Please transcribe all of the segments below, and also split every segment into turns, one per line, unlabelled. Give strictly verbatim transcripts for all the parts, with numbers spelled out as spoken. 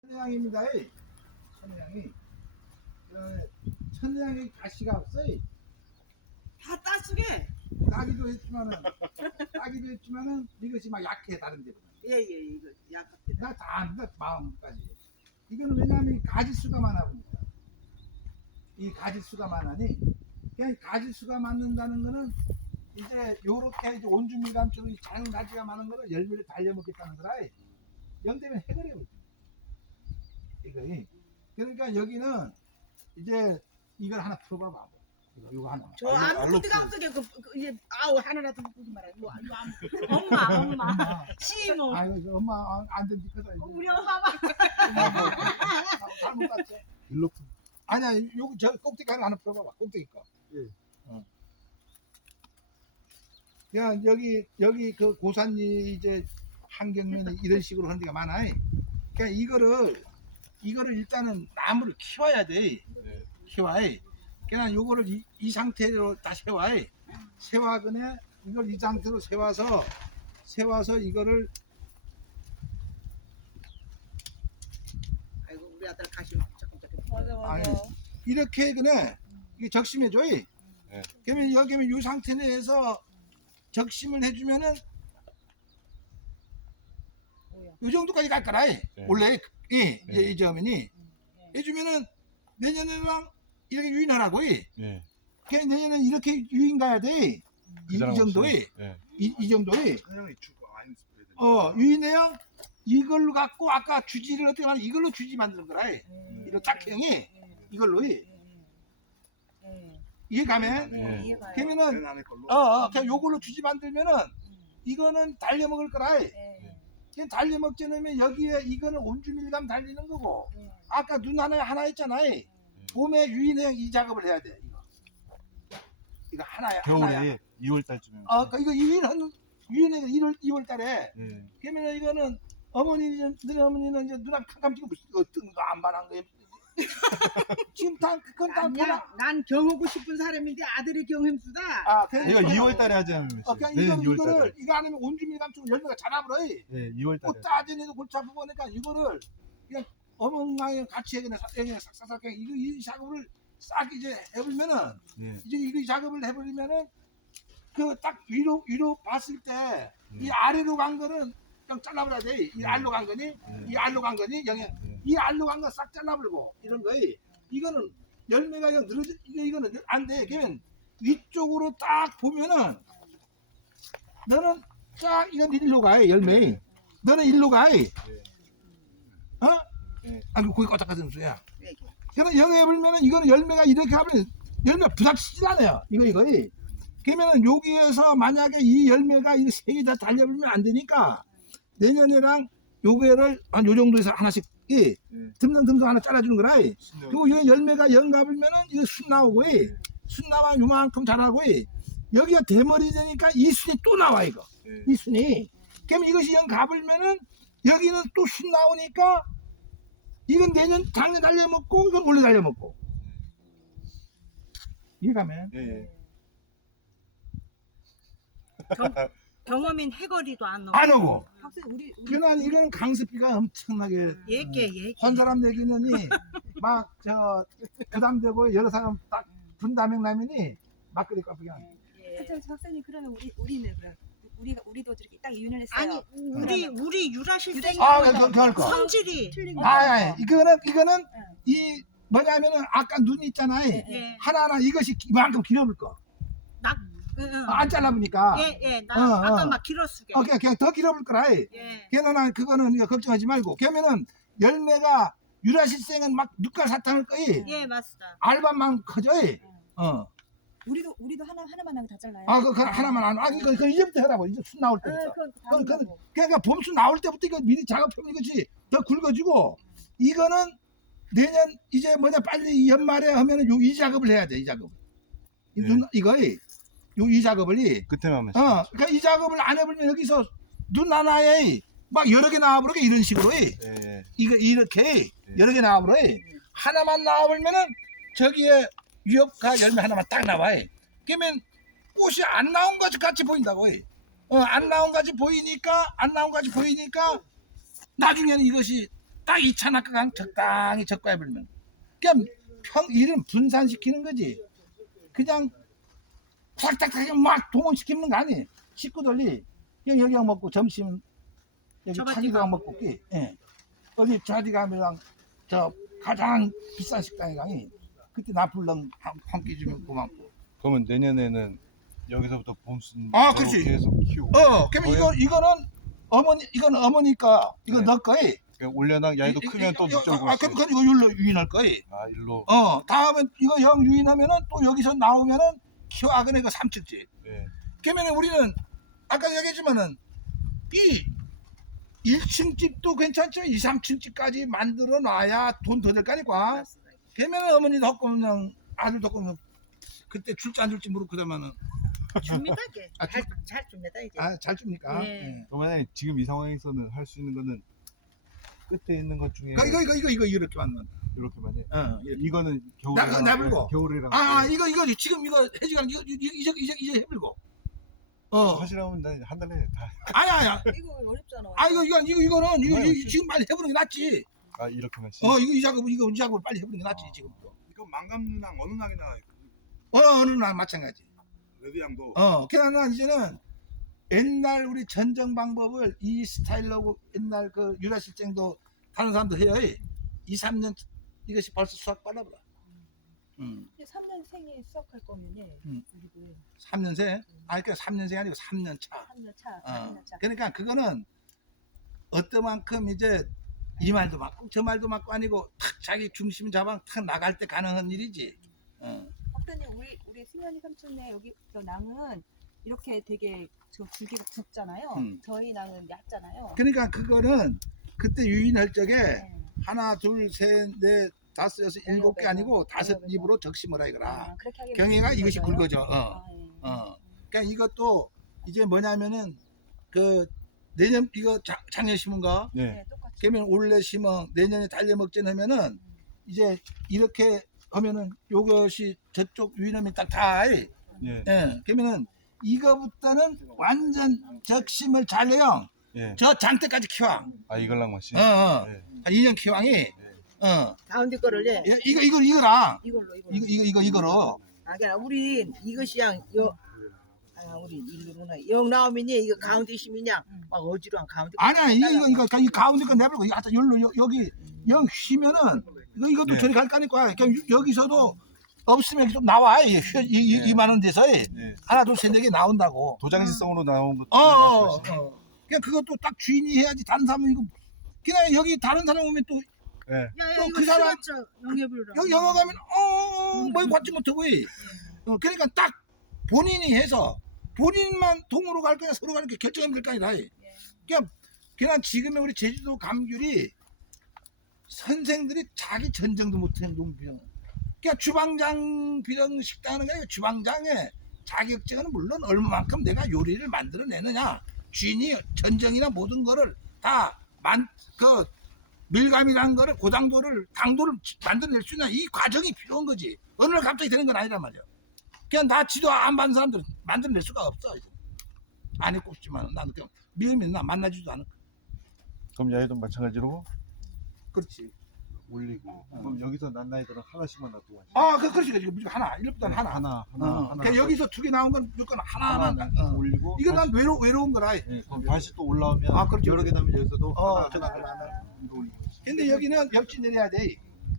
천혜향입니다. 천혜향이 천혜향이 가시가 없어요.
다 따수게.
따기도 했지만은 따기도 했지만은 이것이 막 약해 다른 데보다.
예예 이거 약합니다.
나다 안다 마음까지. 이거는 왜냐하면 이 가지수가 많아 보니까. 이 가지수가 많으니 그냥 가지수가 많는다는 거는 이제 요렇게 이제 온주밀감처럼 작은 가지가 많은 거를 열매를 달려먹겠다는 거라. 영되면 해결해. 이거 그러니까 여기는 이제 이걸 하나 풀어봐봐. 이거, 이거 하나.
저 아무것도 없게 그, 그 이제 아우 하나라도 못 보지 말아요. 뭐 이거 아무 엄마 엄마 시모.
아유 저 엄마 안 된다니까.
우리 엄마 봐.
잘못 봤죠.
일로 풀.
아니야 요거 저 꼭대기 하나 하나 풀어봐봐. 꼭대기 거.
예.
어. 야 여기 여기 그 고산이 이제 환경면에 이런 식으로 하는 데가 많아. 그러니까 이거를 이거를 일단은 나무를 키워야 돼.
네.
키워야. 그냥 요거를 이, 이 상태로 다 세워야. 세화근에 이걸 이 상태로 세워서 세워서 이거를
아이고 우리 아들 가시 조금 조금.
아니 이렇게 그네 이게 적심해줘.
네.
그러면 여기면 이 상태 내에서 적심을 해주면은 이 정도까지 갈 거라.
네.
원래 예,
네.
이 점이니 해주면은 내년에랑 이렇게 유인하라고.
네.
그냥 내년에 이렇게 유인 가야 돼. 이, 이 정도에
네.
이, 이 정도에
사장이 주고 아닌 스프레드.
어 유인해요. 이걸로 갖고 아까 주지를 어떻게 하면 이걸로 주지 만드는 거라. 이런 짝형이 이걸로 해. 이해 가면
네.
그러면은
안에 걸로.
어, 어 그냥 요걸로 주지 만들면은 이거는 달려 먹을 거라. 그냥 달려 먹지 않으면 여기에 이거는 온주밀감 달리는 거고 아까 눈 하나 하나 있잖아요. 봄에 유인형 이 작업을 해야 돼. 이거 이거 하나야. 하나야.
겨울에 이월 달쯤에.
어 그 이거 유인한 유인형 일월 이월 달에.
네.
그러면 이거는 어머니는 너희 어머니는 이제 눈앞 캄캄 찍고 어떤 거 안 반한 거 지금 다 그건 다
아니야
보나.
난 경하고 싶은 사람인데 아들이 경햄수다.
아
이거 이월 달에 하자면
어 그냥
네,
이거
이월
이거를
달에.
이거 아니면 온주밀감처럼 열매가 자라버려.
네, 이월 달에.
꽃 따지니도 골치 아프고 하니까 이거를 그냥 어멍망이 같이 해 그냥 사- 그냥 싹싹싹 그냥 이거 이 작업을 싹 이제 해보면은
네.
이제 이거 작업을 해버리면은 그 딱 위로 위로 봤을 때 이
네.
아래로 간 거는 그냥 잘라버려야 돼. 이
네.
알로 간 거니
네.
이 알로 간 거니 영에
네.
이 알로 간 거 싹 잘라버리고 이런 거에 이거는 열매가 그냥 늘어져 이거 이거는 안 돼. 그러면 위쪽으로 딱 보면은 너는 쫙 이건 일로 가 열매.
네.
너는 일로 가.
네.
어?
네.
아, 그 고기 꼬딱하던 수야.
네.
그러나 영해 보면은 이거는 열매가 이렇게 하면 열매 부닥치질 않아요. 이거 이거. 그러면은 여기에서 만약에 이 열매가 이 세 개 다 달려버리면 안 되니까 내년에랑 요거를 한 요 정도에서 하나씩 예,
네.
듬성듬성 하나 잘라주는 거라.
신경-
그리고 요 열매가 영 가보면은 이거 순 나오고 순 나면 요만큼 자라고 여기가 대머리 되니까 이 순이 또 나와 이거.
네.
이 순이. 그럼 이것이 영 가불면은 여기는 또 순 나오니까 이건 내년 작년 달려 먹고 이건 올해 달려 먹고. 이해가면?
네.
경험인 해거리도 안 오고.
안 오고.
학생 우리 우리
그러나 이거는 강습비가 엄청나게
예게 예.
한 사람 내기는이 막 저 부담되고 여러 사람 딱 분담행 라면이 막걸리 커피 그냥.
학생 학생님 그러면 우리 우리는 그럼 우리가 우리도 저렇게 딱 유인을 했어요.
아니 우리 우리 유라실생
아, 그, 그, 그,
성질이
틀린 거.
아, 아, 이거는 이거는 이 뭐냐면은 아까 눈 있잖아요.
예.
하나하나 이것이 이만큼 길어볼 거.
나 응, 응.
안 잘라보니까.
예예 나
어,
아까
어.
막 길었으게.
어, 그냥, 그냥 더 길어볼 거라.
예.
걔는 그거는 이거 걱정하지 말고. 그러면은 열매가 유라실생은 막 눈깔 사탕을 거이.
예 맞습니다.
알밤만 커져. 어.
우리도 우리도 하나 하나만 하고 다 잘라요.
아, 그, 그 하나만 안. 아니, 그, 그 이제부터 해라고. 이제 순 나올
아,
때부터.
그건
그건,
다른
그건,
거고.
그러니까 봄수 나올 때부터 이거 미리 작업하면 이것이 더 굵어지고 이거는 내년 이제 뭐냐 빨리 이 연말에 하면은 요 이 작업을 해야 돼. 이 작업. 이
네.
눈 이거이 요 이 작업을 이.
끝에만
어,
마시죠.
그러니까 이 작업을 안 해버리면 여기서 눈 하나에 막 여러 개 나와버리게 이런 식으로 이.
네.
이거 이렇게
네.
여러 개 나와버려. 하나만 나와버리면은 저기에 위협가 열매 하나만 딱 나와. 그러면 꽃이 안 나온 것 같이 보인다고. 어, 안 나온 것 같이 보이니까 안 나온 것 같이 보이니까 나중에는 이것이 딱 이 차 낙하강 적당히 적과해 버리면 그냥 평 일은 분산시키는 거지. 그냥 탁탁탁 막 동원시키는 거 아니. 식구들이 그냥 여기 가 먹고 점심 여기
저밭
차디가
가고.
먹고 끼. 예. 어디 차디가 가면 저 가장 비싼 식당에 가니 그때 나 불렁 한끼 주면 고맙고.
그러면 내년에는 여기서부터 봄순
아, 그렇지.
계속 키우고.
어, 그러면 이거 이거는 어머니 이거는 어머니까 이거
네.
너 거이.
그냥 올려놔 야이도
이- 이-
크면 또
이-
이쪽으로.
아, 그럼 그럼 이거 율로 유인할 거이.
아 일로.
어, 다음에 이거 영 유인하면은 또 여기서 나오면은 키워하거나 이거 삼층집.
예.
그러면 우리는 아까 얘기했지만은 이 일 층 집도 괜찮지만 이, 삼 층 집까지 만들어 놔야 돈 더 될 거 아니까. 그러면 어머니도 없고 그냥 아들도 없고 그냥 그때 줄지 안 줄지 모르고 그러면은
줍니다 이게.
아,
잘, 잘 줍니다 이제.
아 잘 줍니까?
예.
예.
그러면 지금 이 상황에서는 할 수 있는 거는 끝에 있는 것 중에
그 이거 이거 이거 이거 이렇게 만든.
이렇게만 해.
어. 이렇게.
이거는
나-
겨울이랑
나 불고.
겨울이랑.
아 이거 이거 지금 이거 해지가 이거 이거 이제 이제 이제 해밀고. 어.
하시라면 한 달에 다.
아야 아야.
이거 어렵잖아.
아 이거 이거 이거 이거는 이거,
정말
이거
멋있어.
지금 빨리 해보는 게 낫지.
아 이렇게만 씩.
어 이거 이 작업 이거 이 작업을 빨리 해보는 게 낫지
어.
지금부터.
이거 망감랑 어느 낙이나
어느 어느 날 마찬가지.
레드양도
어 그러나 이제는 옛날 우리 전정 방법을 이 스타일로 옛날 그 유라실쟁도 다른 사람도 해요. 이, 삼 년 이것이 벌써 수학 빨라버려. 음.
삼 년생이 수학할 거면
음.
우리도
삼 년생? 아 그러니까 삼 년생이 아니고 삼 년 차.
삼 년 차,
어.
삼 년 차.
그러니까 그거는 어떤 만큼 이제 이 말도 맞고 저 말도 맞고 아니고 탁 자기 중심 잡아 탁 나갈 때 가능한 일이지. 어.
박사님 우리 우리 승현이 삼촌네 여기 저 낭은 이렇게 되게 저 줄기가 굵잖아요.
음.
저희 낭은 얇잖아요.
그러니까 그거는 그때 유인할 적에
네.
하나 둘셋넷 다섯 여섯 일곱 개 아니고 다섯
어려워서.
입으로 적심을 하거라.
아, 그렇게 하게
경희가 이것이
굵어져요?
굵어져. 어.
아, 예.
어. 그러니까 이것도 이제 뭐냐면은 그 내년 이거 자, 작년 심은 거
네.
네, 똑같이.
그러면 올해 심어 내년에 달려 먹진 하면은 이제 이렇게 하면은 요것이 저쪽 유인하면 딱 다. 예.
예.
그러면은 이거부터는 완전 적심을 잘 해요.
예.
저 장대까지 키워.
아 이걸랑 맛이.
어, 어.
예.
한 이 년 키왕이 어.
가운데 거를 예.
예, 이거 이거 이거랑
이걸로 이걸로.
이거 이거 이거 이거로
아, 그냥 우리 이것이양 요. 아, 우리 일루구나. 영 나오면이 이거 가운데 심이냐? 막 어지러운 가운데.
아니야 이거 이거 이거 이 가운데 거 내버리고 이거 하여튼 열로 여- 여기 영 쉬면은 이거 이것도
네.
저리 갈 거니까 그냥 유- 여기서도 없으면 좀 나와 이, 이, 이,
네.
이만한 데서
예.
하나 둘 셋 네 개 나온다고.
도장지성으로 나온 것도
어, 어,
맛이.
어. 그냥 그것도 딱 주인이 해야지 다른 사람은 이거 그냥 여기 다른 사람 오면 또
예.
야야
또
이거
그 사람-
쓰러져 영예불이라.
여기 영어 가면 어뭘 받지 못하고 이. 어, 그러니까 딱 본인이 해서 본인만 동으로 갈 거냐 서로 가는 게 결정하면 될 거 아니라 이. 그냥 그냥 지금의 우리 제주도 감귤이 선생들이 자기 전정도 못하는 놈비용. 그러니까 주방장 비령 식당하는 게 아니라 주방장의 자격증은 물론 얼마만큼 내가 요리를 만들어내느냐 주인이 전정이나 모든 거를 다만그 밀감이라는 거를 고당도를 당도를 만들어낼 수 있냐 이 과정이 필요한 거지 어느 날 갑자기 되는 건 아니란 말이야. 그냥 나 지도 안 받는 사람들은 만들어낼 수가 없어. 안 해고 싶지만 나는 그냥 미우면 나 만나지도 않을 거야.
그럼 야이도 마찬가지로
그렇지.
올리고. 그럼 여기서 난 나이들은 하나씩만 놔두고 하시.
아, 그 그렇지, 그렇지. 무조건 하나. 일단 하나.
하나 하나
어.
하나.
그냥 여기서 두 개 나온 건 무조건 하나만.
하나
어.
올리고.
이거 난
다시-
외로 외로운 거라.
예. 그럼 다시 또 올라오면
아, 그렇죠.
여러 개 나면 여기서도
어,
하나
하나,
하나
하나,
하나 이거 올리고.
근데 여기는 옆집 내려야 돼.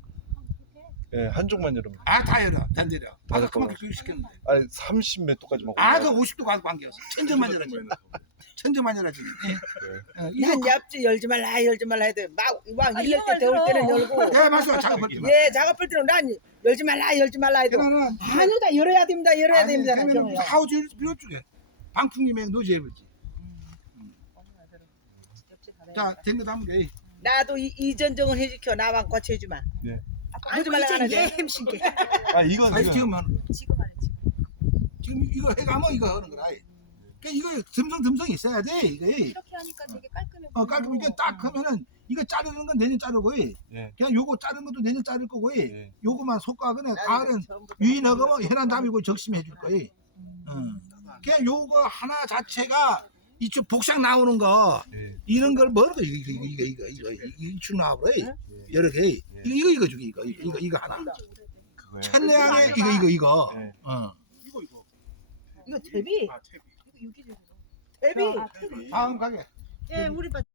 예, 한쪽만 열으면.
아, 다 열어. 다 내려.
다
아까
열어.
그만큼 교육 시켰는데.
아니 삼십 몇 도까지 먹어.
아, 그 오십 도 가서 관계없어. 천정만 열어지. 천정만 열어지. 예. 어, 이거
난 얇지 열지 말라 열지 말라 해도 막막
아,
일낼
이거
때 더울 때는
열어.
열고.
예, 맞어. 작업할 때.
예 작업할 때는 난 열지 말라 열지 말라 해도
그러면은
아니다 열어야 됩니다 열어야
아니,
됩니다.
그러면은
경우야.
무슨 하우스 일 필요 쪽에 방풍님에 노지 해보지. 자, 된 거 담은 게.
나도 이, 이전정은 해지켜 나만 거쳐 해주마.
예.
하지 말라 하나 돼.
햄신게.
아 이건
아니,
이건
지금 은
지금 하래 지금.
지금 이거 해가면 이거 하는 거라. 그러니까 이거 듬성듬성 있어야 돼. 이거.
이렇게 하니까 되게 깔끔해.
어, 깔끔하게 딱 하면은 이거 자르는 건 내년 자르고
예.
그냥 요거 자른 것도 내년 자를 거고
예.
요거만 속가거나 가을은 유인하고 해난 다음이고 적심해 줄 거예요. 어. 그냥 요거 하나 자체가 이쪽 복상 나오는 거
예.
이런 걸 뭐라고 이거 이거 이거 이거 이거 이거 이쪽 나와버려. 여러 개. 이거 이거 이거 주기 이거 이거 이거 하나.
그거요.
천내양에 이거 이거 이거.
네.
어.
이거 이거.
이거 제비.
아 채비.
제비.
아,
다음 가게.
예, 우리 봐.